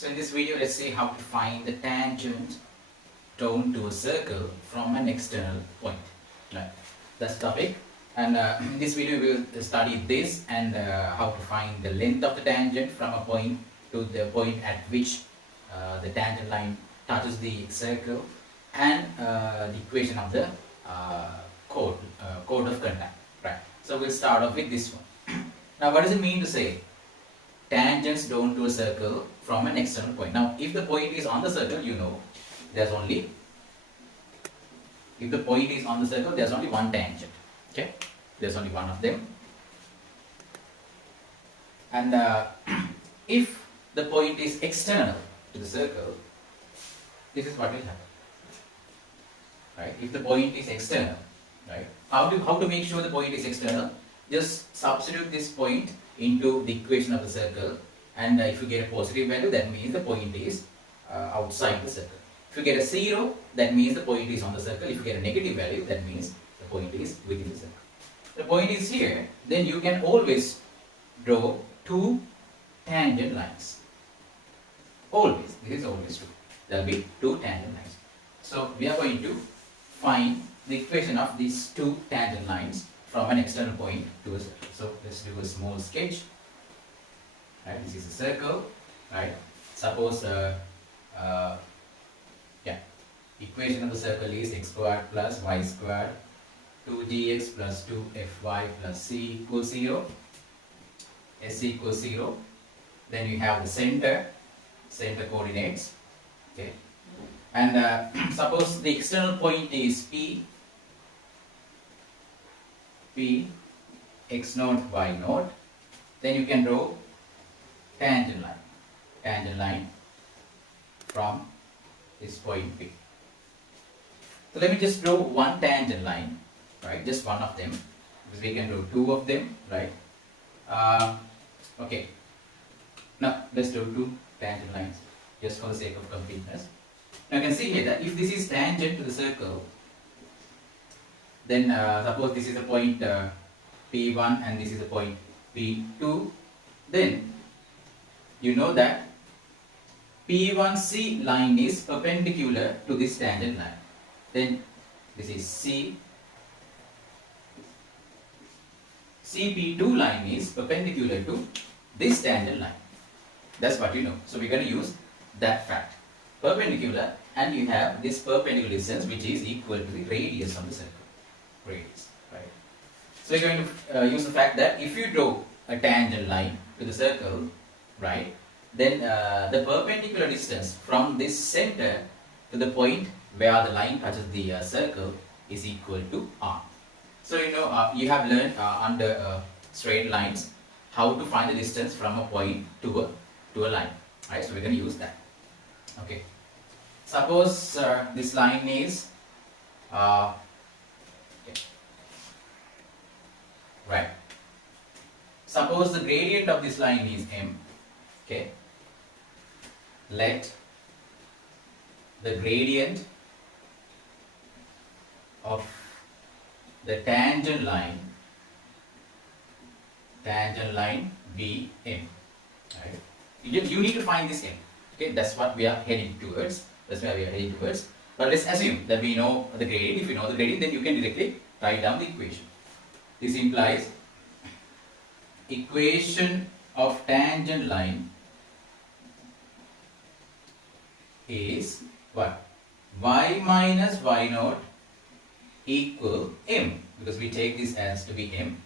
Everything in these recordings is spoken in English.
So in this video, let's see how to find the tangent drawn to a circle from an external point. Right. That's the topic. And in this video, we will study this and how to find the length of the tangent from a point to the point at which the tangent line touches the circle, and the equation of the chord of contact. Right. So we'll start off with this one. Now, what does it mean to say tangents drawn to a circle from an external point? Now, if the point is on the circle, you know there's only, if the point is on the circle, there's only one tangent. Okay, there's only one of them. And if the point is external to the circle, this is what will happen. Right? If the point is external, right? How to make sure the point is external? Just substitute this point into the equation of the circle, and if you get a positive value, that means the point is outside the circle. If you get a 0, that means the point is on the circle. If you get a negative value, that means the point is within the circle. The point is here, then you can always draw two tangent lines. Always, this is always true. There will be two tangent lines. So we are going to find the equation of these two tangent lines from an external point to a circle. So let's do a small sketch. Right, this is a circle. Right. Suppose equation of the circle is x squared plus y squared 2gx plus 2fy plus c equals 0. S equals 0. Then you have the center coordinates. Okay. And suppose the external point is P x naught y naught, then you can draw tangent line from this point P. So let me just draw one tangent line, right? Just one of them, because we can draw two of them, right? Okay. Now let's draw two tangent lines just for the sake of completeness. Now you can see here that if this is tangent to the circle, then suppose this is a point P1 and this is a point P2, then you know that P1C line is perpendicular to this tangent line. Then this is C. CP2 line is perpendicular to this tangent line. That's what you know. So we're going to use that fact. Perpendicular, and you have this perpendicular distance which is equal to the radius of the circle. Radius, right? So we're going to use the fact that if you draw a tangent line to the circle, right, then the perpendicular distance from this center to the point where the line touches the circle is equal to r. So you know you have learned under straight lines how to find the distance from a point to a line, right? So we're going to use that. Okay. Suppose this line is right. Suppose the gradient of this line is m. Okay. Let the gradient of the tangent line be m. Right. You need to find this m. Okay. That's what we are heading towards. That's where we are heading towards. But let's assume that we know the gradient. If you know the gradient, then you can directly write down the equation. This implies equation of tangent line is what? Y minus y naught equal m, because we take this as to be m,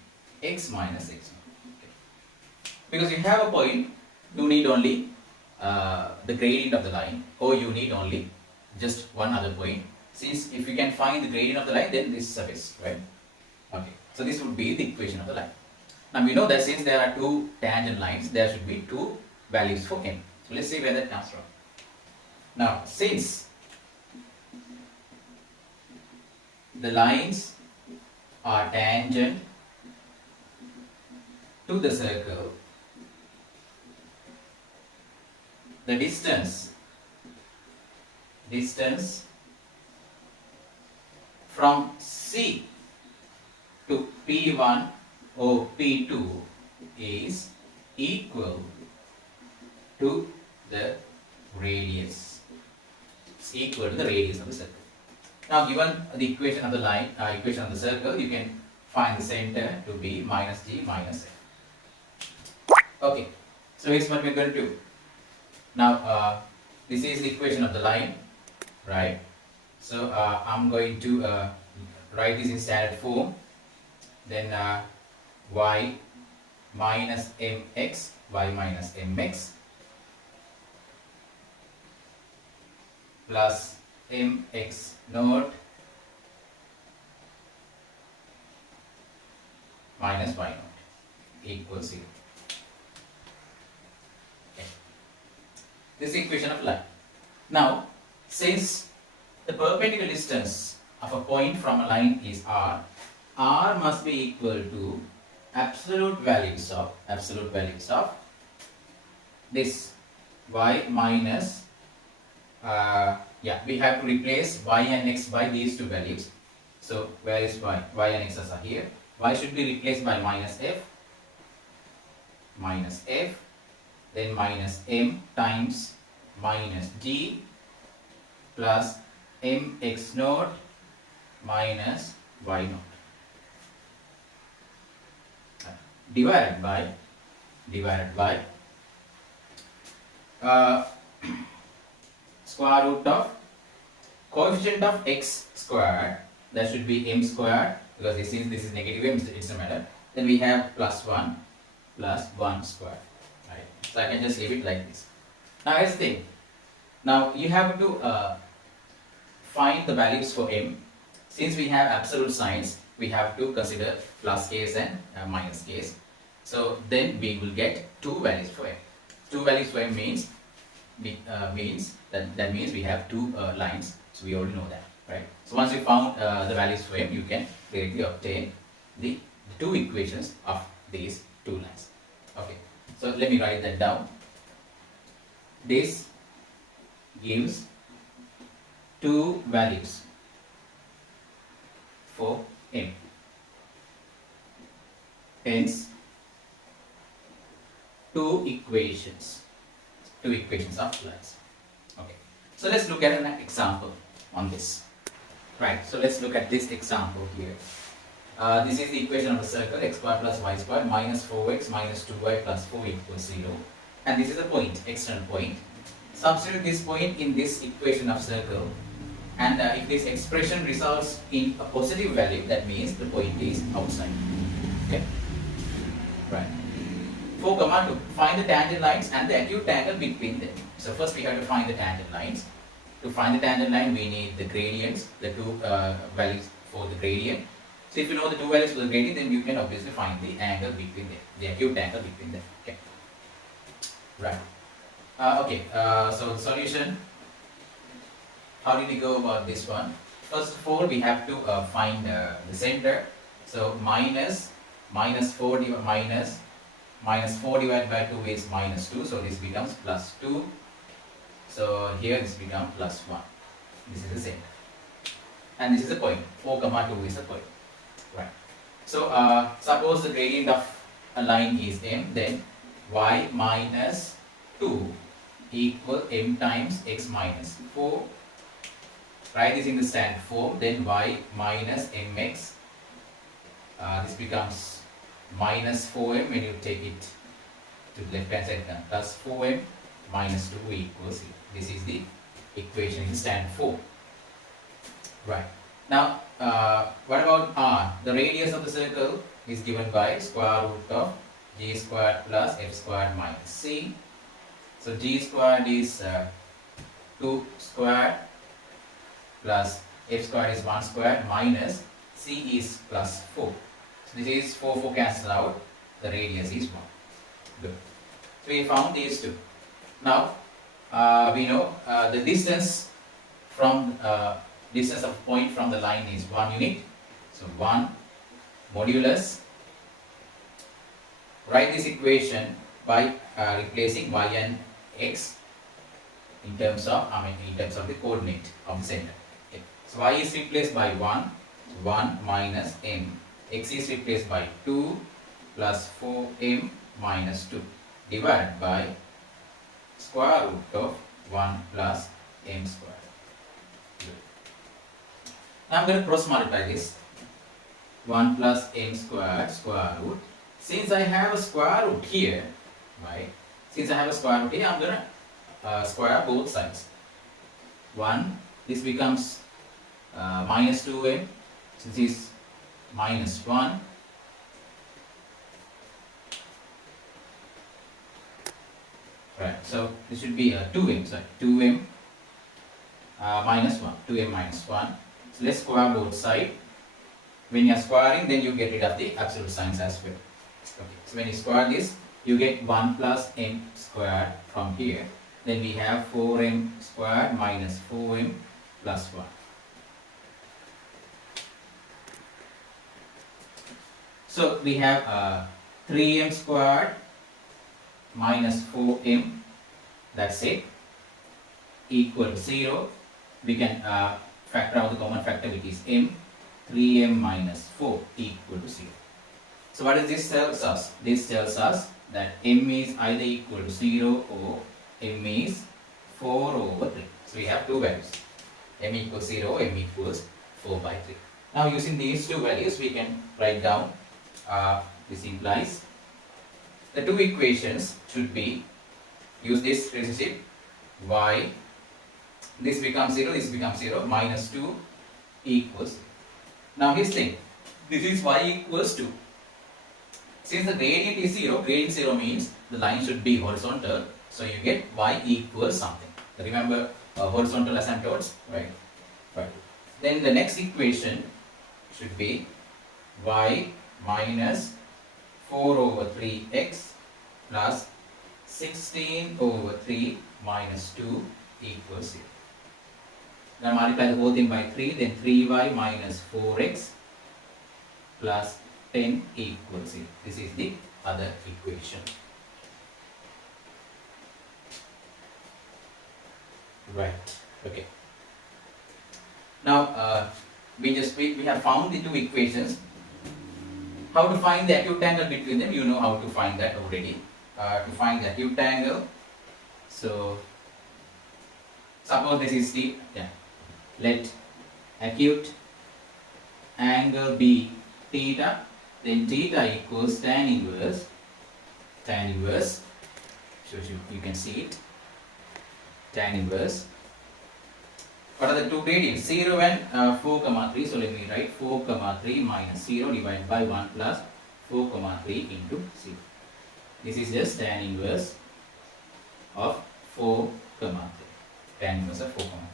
x minus x naught. Okay. Because you have a point, you need only the gradient of the line, or you need only just one other point. Since if you can find the gradient of the line, then this suffices, right? Okay. So this would be the equation of the line. Now we know that since there are two tangent lines, there should be two values for m. So let's see where that comes from. Now since the lines are tangent to the circle, the distance from C to P1 or P2 is equal to the radius is equal to the radius of the circle. Now given the equation of the line, equation of the circle, you can find the center to be minus g minus f. Okay, so here's what we're going to do. Now this is the equation of the line, right? So I'm going to write this in standard form. Then y minus mx, y minus mx plus mx naught minus y naught equals 0. Okay. This is the equation of line. Now, since the perpendicular distance of a point from a line is r, r must be equal to absolute values of this y minus we have to replace y and x by these two values. So where is y? Y and x are here. Y should be replaced by minus f, then minus m times minus g plus mx naught minus y naught divided by square root of coefficient of x squared, that should be m squared, because this is negative m, it's a matter. Then we have plus 1 squared, right? So I can just leave it like this. Now here's the thing. Now you have to find the values for m. Since we have absolute signs, we have to consider plus case and minus case. So then we will get two values for m. Two values for m means that means we have two lines. So we already know that, right? So once you found the values for m, you can directly obtain the two equations of these two lines. Okay, so let me write that down. This gives two values for m. Hence, two equations of lines. Okay, so let's look at an example on this. Right, so let's look at this example here. This is the equation of a circle, x squared plus y squared minus 4x minus 2y plus 4 equals 0. And this is a point, external point. Substitute this point in this equation of circle, and if this expression results in a positive value, that means the point is outside. Okay, right. 4, 2. Find the tangent lines and the acute angle between them. So first we have to find the tangent lines. To find the tangent line, we need the gradients, the two values for the gradient. So if you know the two values for the gradient, then you can obviously find the angle between them, the acute angle between them. Okay, right. So the solution. How did we go about this one? First of all, we have to find the center. So minus 4 divided by 2 is minus 2. So this becomes plus 2. So here this becomes plus 1. This is the center. And this is the point. 4, 2 is the point. Right. So suppose the gradient of a line is m, then y minus 2 equal m times x minus 4. Write this in the standard form. Then y minus mx. This becomes minus 4m when you take it to the left hand side, plus 4m minus 2 equals 0. This is the equation in the standard form. Right. Now, what about r? The radius of the circle is given by square root of g squared plus f squared minus c. So g squared is 2 squared plus f squared is 1 squared minus c is plus 4. So this is 4 cancel out. The radius is 1. Good. So we found these two. Now we know the distance from distance of point from the line is 1 unit. So 1 modulus. Write this equation by replacing y and x in terms of the coordinate of the center. Okay. So y is replaced by 1 minus m. X is replaced by 2 plus 4m minus 2 divided by square root of 1 plus m squared. Good. Now I'm going to cross multiply this. 1 plus m squared square root. Since I have a square root here, right? Since I have a square root here, I'm going to square both sides. 1, this becomes minus 2m, since this is minus 1. Right, so this should be 2m, sorry, 2m minus 1, 2m minus 1. So let's square both sides. When you are squaring, then you get rid of the absolute signs as well. Okay, so when you square this, you get 1 plus m squared from here. Then we have 4m squared minus 4m plus 1. So we have 3m squared minus 4m, that's it, equal to 0. We can factor out the common factor, which is m. 3m minus 4 equal to 0. So what does this tells us? This tells us that m is either equal to 0 or m is 4 over 3. So we have two values, m equals 0, m equals 4 by 3. Now using these two values, we can write down, this implies the two equations should be, use this relationship, y, this becomes 0, this becomes 0, minus 2 equals 0. Now here's the thing, this is y equals 2. Since the gradient is 0, gradient 0 means the line should be horizontal, so you get y equals something. Remember horizontal asymptotes, right? Right. Then the next equation should be y minus 4 over 3x plus 16 over 3 minus 2 equals 0. Now multiply the whole thing by 3, then 3y minus 4x plus 10 equals 0. This is the other equation. Right. Okay. Now we have found the two equations. How to find the acute angle between them? You know how to find that already. To find the acute angle, so suppose this is the, let acute angle be theta, then theta equals tan inverse, so you can see it, tan inverse. What are the two gradients? 0 and 4 comma 3. So let me write 4 comma 3 minus 0 divided by 1 plus 4 comma 3 into 0. This is just tan inverse of 4 comma 3. Tan inverse of 4 comma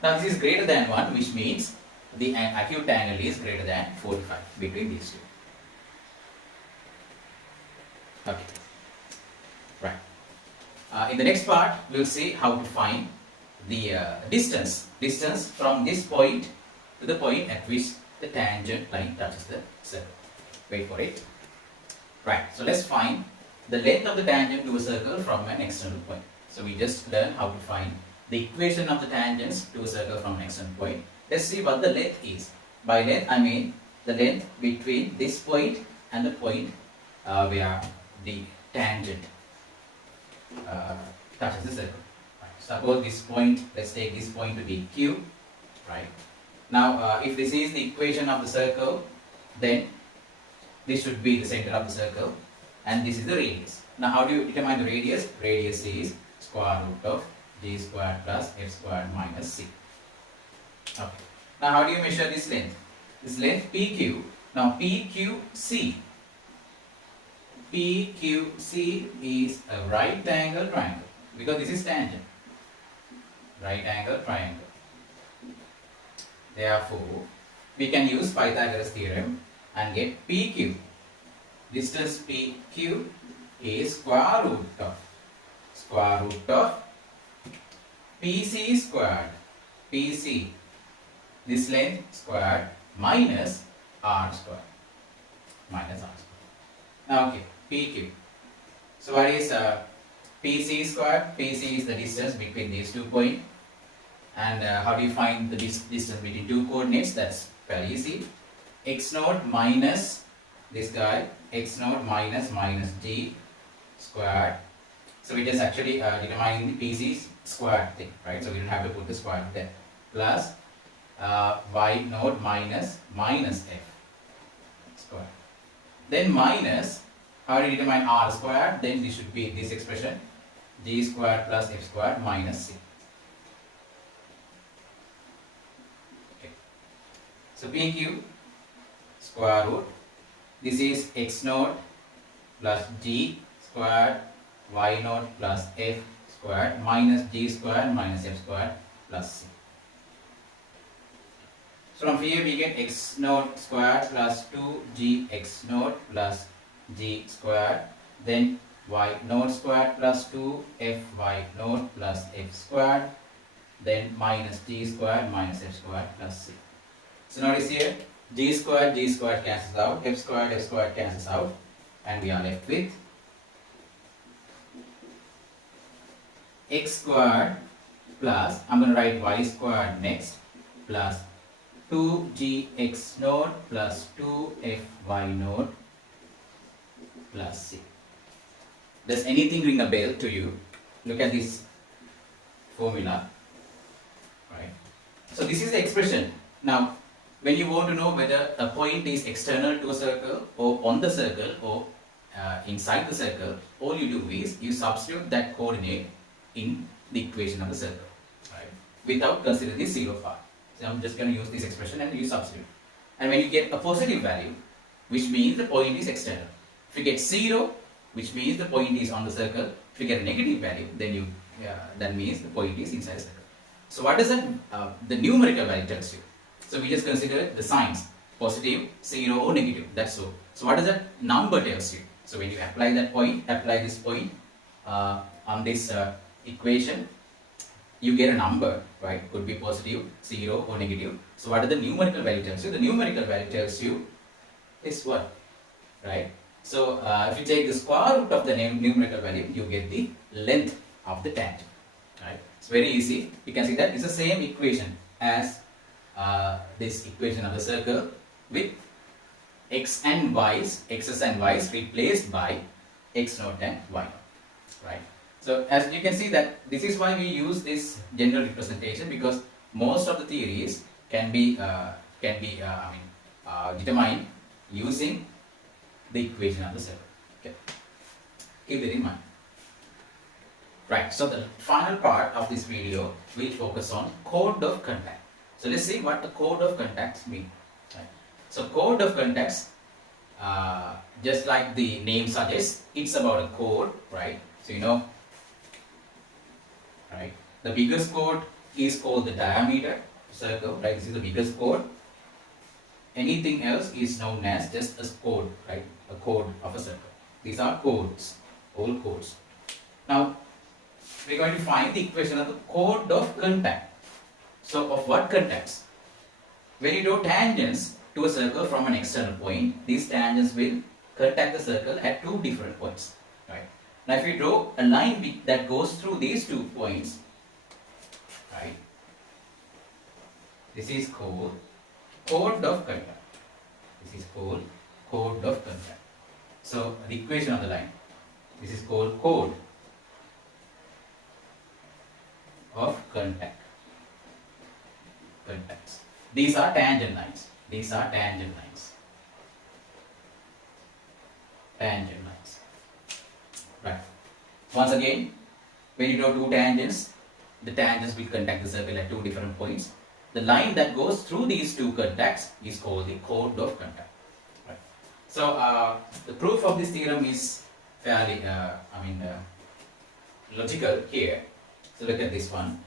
3. Now this is greater than 1, which means the acute angle is greater than 45 between these two. Okay. Right. In the next part, we will see how to find the distance from this point to the point at which the tangent line touches the circle. Wait for it. Right. So let's find the length of the tangent to a circle from an external point. So we just learned how to find the equation of the tangents to a circle from an external point. Let's see what the length is. By length, I mean the length between this point and the point where the tangent touches the circle. Right. Suppose this point, let's take this point to be Q. Right. Now, if this is the equation of the circle, then this should be the center of the circle, and this is the radius. Now, how do you determine the radius? Radius is square root of g squared plus f squared minus c. Okay. Now, how do you measure this length? This length PQ. Now, PQC. PQC is a right angle triangle because this is tangent. Right angle triangle. Therefore, we can use Pythagoras theorem and get PQ. Distance PQ is square root of PC squared. PC, this length squared minus R squared. Now, okay, PQ. So what is PC squared? PC is the distance between these 2 points. And how do you find the distance between two coordinates? That's very easy. X naught minus this guy, x naught minus g squared So we just actually determining the PC squared thing, right? So we don't have to put the square there. Plus y naught minus f square. Then minus, how do you determine r squared? Then this should be this expression, g squared plus f squared minus c. Okay. So PQ square root, this is x naught plus g squared y naught plus f squared minus g squared minus f squared plus c. So from here we get x naught squared plus 2gx naught plus g squared, then y naught squared plus 2fy naught plus f squared, then minus g squared minus f squared plus c. So notice here, g squared cancels out, f squared cancels out, and we are left with x squared plus, I'm going to write y squared next, plus 2gx naught plus 2fy naught plus c. Does anything ring a bell to you? Look at this formula, right? So this is the expression. Now, when you want to know whether a point is external to a circle or on the circle or inside the circle, all you do is you substitute that coordinate in the equation of the circle, right? Without considering the 0 part. So I'm just going to use this expression and you substitute. And when you get a positive value, which means the point is external. If you get 0, which means the point is on the circle. If you get a negative value, then that means the point is inside the circle. So what does that the numerical value tells you? So we just consider the signs, positive, 0 or negative. That's so. So what does that number tells you? So when you apply that point, apply this point on this equation, you get a number, right? Could be positive, 0 or negative. So what does the numerical value tells you? The numerical value tells you is what, right? So if you take the square root of the numerical value, you get the length of the tangent, right? It's very easy. You can see that it's the same equation as this equation of the circle with x's and y's replaced by x naught and y naught, right? So as you can see that this is why we use this general representation, because most of the theories can be determined using the equation of the circle. Okay, keep that in mind. Right. So the final part of this video will focus on chord of contact. So let's see what the chord of contacts mean. Right. So chord of contacts, just like the name suggests, it's about a chord, right? So you know. Right. The biggest chord is called the diameter circle, right? This is the biggest chord. Anything else is known as just a chord, right? A chord of a circle. These are chords, all chords. Now, we're going to find the equation of the chord of contact. So, of what contacts? When you draw tangents to a circle from an external point, these tangents will contact the circle at two different points, right? Now, if you draw a line that goes through these 2 points, right, this is called chord of contact. This is called chord of contact. So, the equation of the line, this is called chord of contact. Contacts. These are tangent lines. These are tangent lines. Tangent lines. Right. Once again, when you draw two tangents, the tangents will contact the circle at two different points. The line that goes through these two contacts is called the chord of contact. Right. So the proof of this theorem is fairly, logical here. So look at this one.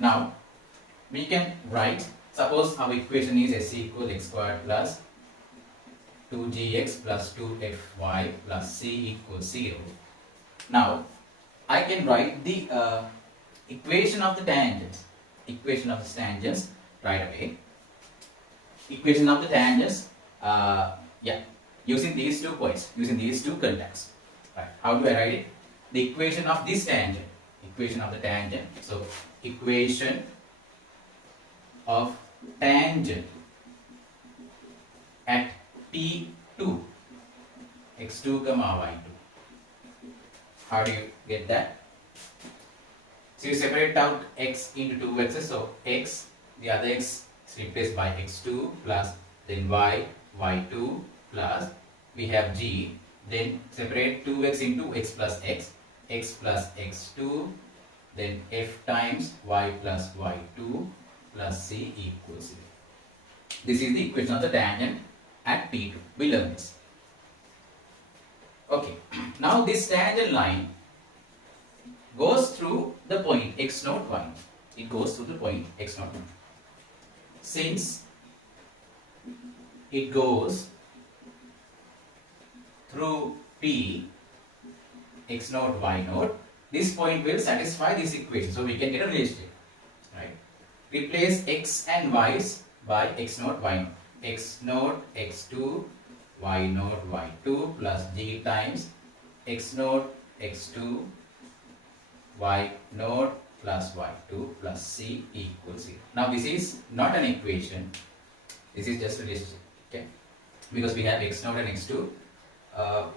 Now we can write. Suppose our equation is s equals x squared plus 2gx plus 2fy plus c equals 0. Now, I can write the equation of the tangents. Equation of the tangents right away. Equation of the tangents, using these 2 points, using these 2 contacts. Right. How do I write it? The equation of this tangent. Equation of the tangent. So, equation of tangent at P2, x2, y2. How do you get that? So you separate out x into two x's. So x, the other x is replaced by x2 plus then y, y2 plus we have g. Then separate 2x into x plus x plus x2, then f times y plus y2 plus c equals 0. This is the equation of the tangent at P2. We learn this. Okay. Now this tangent line goes through the point x0, y0. It goes through the point x0, y0. Since it goes through P x0, y0, this point will satisfy this equation. So we can get a relationship. Right? Replace x and y's by x0, y0. x0, x2, y0, y2 plus g times x0, x2, y0 plus y2 plus c equals 0. Now this is not an equation. This is just a relationship. Okay? Because we have x0 and x2,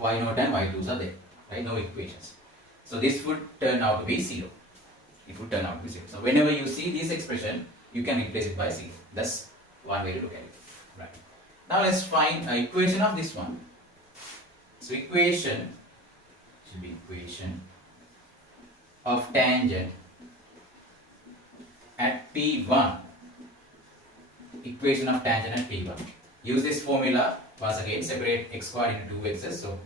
y0 and y2s are there. Right? No equations. So this would turn out to be 0. It would turn out to be 0. So whenever you see this expression, you can replace it by 0. That's one way to look at it. Right. Now let's find an equation of this one. So equation should be equation of tangent at P1. Equation of tangent at P1. Use this formula once again. Separate x squared into two x's. So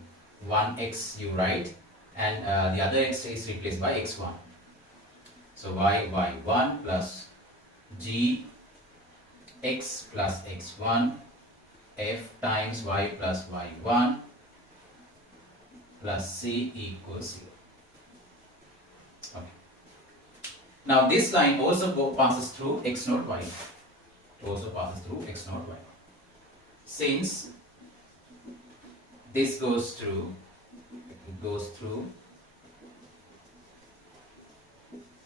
1x you write, and the other x is replaced by x1. So y1 plus g x plus x1 f times y plus y1 plus c equals 0. Okay. Now this line also passes through x0, y0. Also passes through x0, y0. Since this goes through, it goes through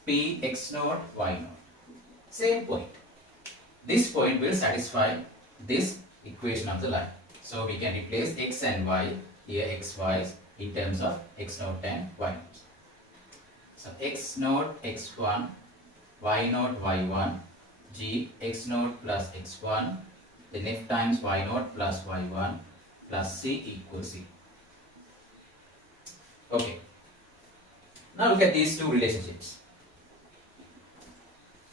P x0, y0. Same point. This point will satisfy this equation of the line. So we can replace x and y, here x, y in terms of x0 and y0. So x0, x1, y0, y1, g x0 plus x1, then f times y0 plus y1 plus c equals 0. Okay. Now look at these two relationships.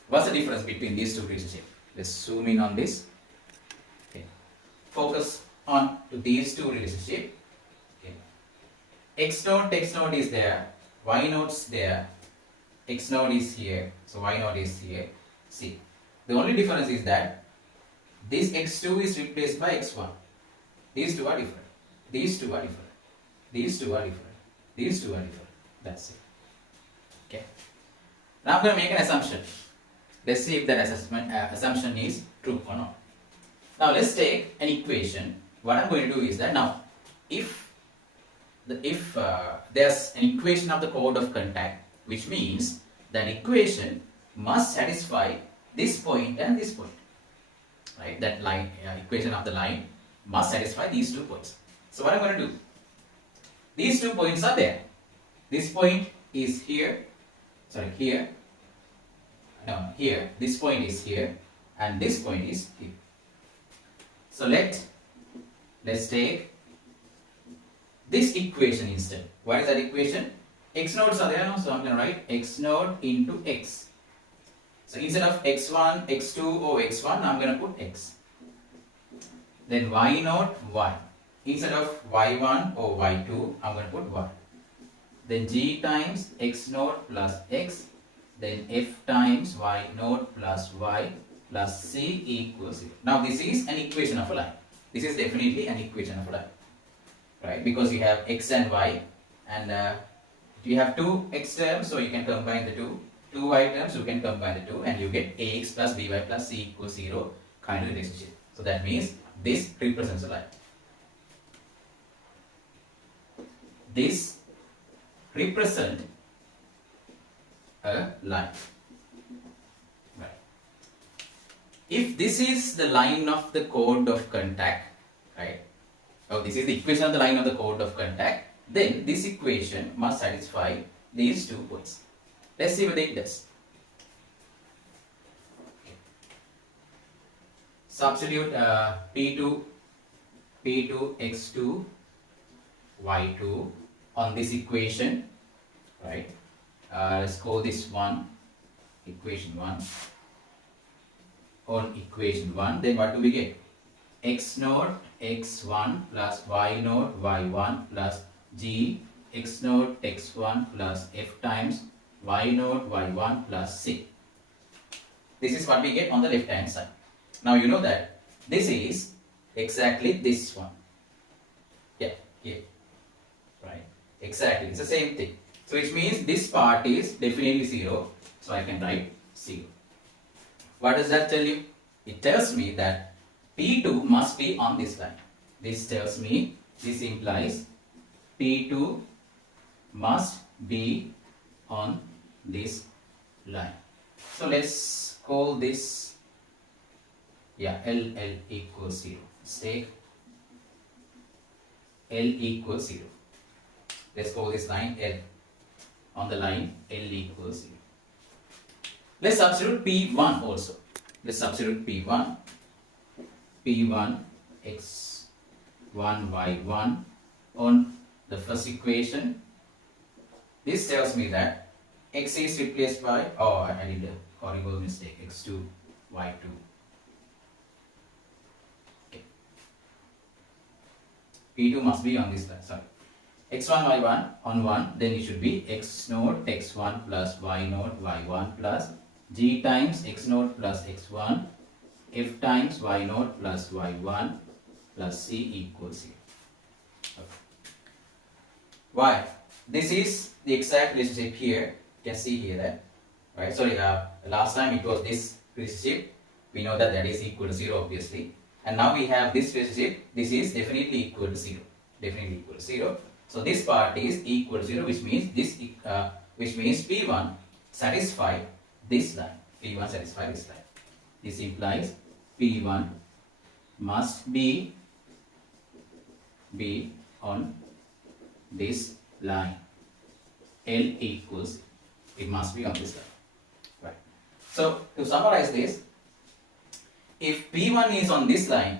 What's the difference between these two relationships? Let's zoom in on this. Okay. Focus on to these two relationships. Okay. x0 is there, y0 is there, x0 is here, so y0 is here. See, the only difference is that this x2 is replaced by x1. These two are different. These two are different. These two are different. These two are different. That's it. Okay. Now I'm going to make an assumption. Let's see if that assumption is true or not. Now let's take an equation. What I'm going to do is that now, if there's an equation of the chord of contact, which means that equation must satisfy this point and this point. Right? That line equation of the line must satisfy these 2 points. So what I'm going to do? These 2 points are there. This point is here. Sorry, here. No, here. This point is here, and this point is here. So let's take this equation instead. What is that equation? X nodes are there now, so I'm going to write x node into x. So instead of x1, x2 or x1, I'm going to put x. Then y node, y. Instead of y1 or y2, I'm going to put y. Then g times x node plus x. Then f times y node plus y plus c equals 0. Now this is an equation of a line. This is definitely an equation of a line. Right? Because you have x and y, and you have 2 x terms, so you can combine the 2 y terms, you can combine the 2, and you get ax plus by plus c equals 0 kind of relationship. So that means this represents a line. This represents a line. Right. If this is the line of the chord of contact, right? Oh, this is the equation of the line of the chord of contact, then this equation must satisfy these 2 points. Let's see what it does. Okay. Substitute P2 x2 y2 on this equation, right? Let's call this one equation 1. On equation 1, then what do we get? X naught x1 plus y naught y1 plus g x naught x1 plus f times y naught y1 plus c. This is what we get on the left hand side. Now you know that this is exactly this one. Yeah, here. Right? Exactly. It's the same thing. So which means this part is definitely 0. So I can write 0. What does that tell you? It tells me that P2 must be on this line. This tells me, this implies P2 must be on this line. So let's call this, L equals 0. Let's take L equals 0. Let's call this line L. On the line L equals 0. Let's substitute P1 also. Let's substitute P1. P1 x1 y1 on the first equation. This tells me that x is replaced by, I did a horrible mistake, x2 y2. Okay. P2 must be on this line, sorry. x1 y1 on 1, then it should be x naught x1 plus y naught y1 plus g times x naught plus x1 f times y naught plus y1 plus c equals 0. Okay. Why? This is the exact relationship here. You can see here that, right? Sorry, last time it was this relationship. We know that is equal to 0 obviously. And now we have this relationship. This is definitely equal to 0. Definitely equal to 0. So this part is equal to 0, which means this, which means P1 satisfy this line. P1 satisfy this line. This implies P1 must be on this line. L equals, it must be on this line. Right. So to summarize this, if P1 is on this line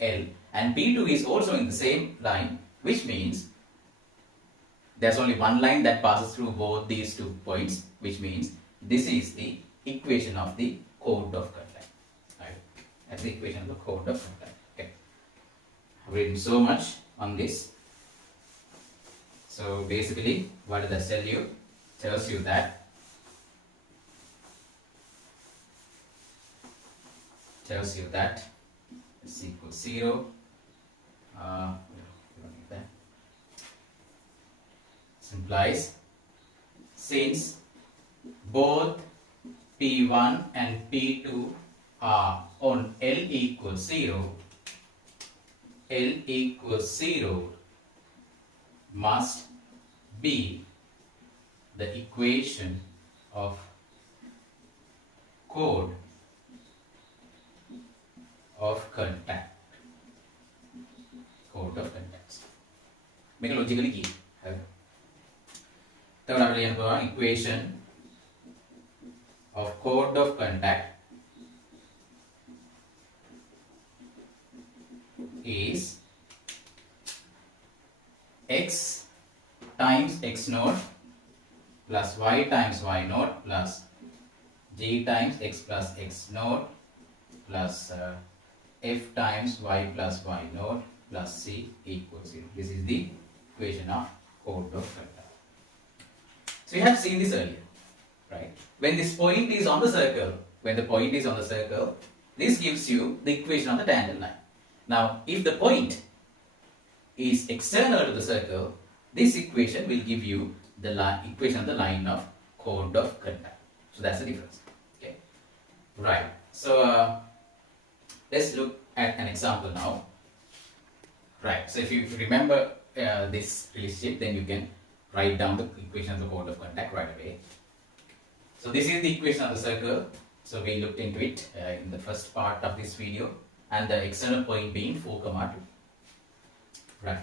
L and P2 is also in the same line, which means there's only one line that passes through both these 2 points, which means this is the equation of the chord of contact. Right? That's the equation of the chord of contact. Okay. I've written so much on this. So basically, what does that tell you? It tells you that is equals 0. This implies since both P1 and P2 are on L equals 0, L equals 0 must be the equation of chord of contact. Chord of contacts. Make it logically key. Third equation of chord of contact is x times x naught plus y times y naught plus g times x plus x naught plus f times y plus y naught plus c equals 0. This is the equation of chord of contact. So you have seen this earlier, right? When this point is on the circle, this gives you the equation of the tangent line. Now, if the point is external to the circle, this equation will give you the equation of the line of chord of contact. So that's the difference. Okay, right. So let's look at an example now. Right. So if you remember this relationship, then you can write down the equation of the chord of contact right away. So this is the equation of the circle. So we looked into it in the first part of this video, and the external point being 4, 2. Right.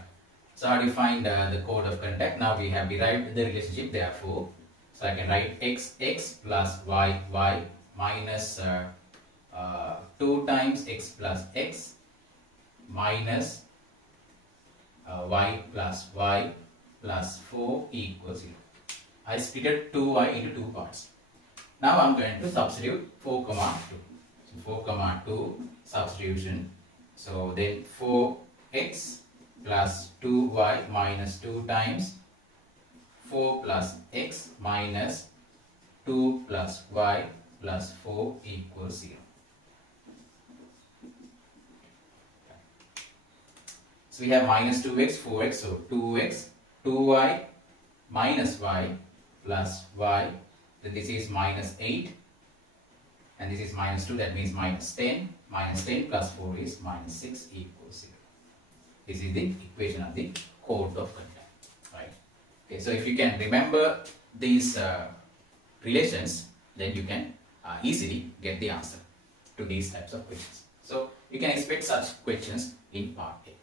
So how do you find the chord of contact? Now we have derived the relationship, therefore. So I can write x plus y minus 2 times x plus x minus y plus 4 equals 0. I split 2y into two parts. Now I am going to substitute 4 comma 2. So 4 comma 2 substitution. So then 4x plus 2y minus 2 times 4 plus x minus 2 plus y plus 4 equals 0. So we have minus 2x, 4x, so 2x, 2y minus y plus y, then this is minus 8 and this is minus 2, that means minus 10. Minus 10 plus 4 is minus 6 equals 0. This is the equation of the chord of contact, right? Okay, so if you can remember these relations, then you can easily get the answer to these types of questions. So you can expect such questions in part A.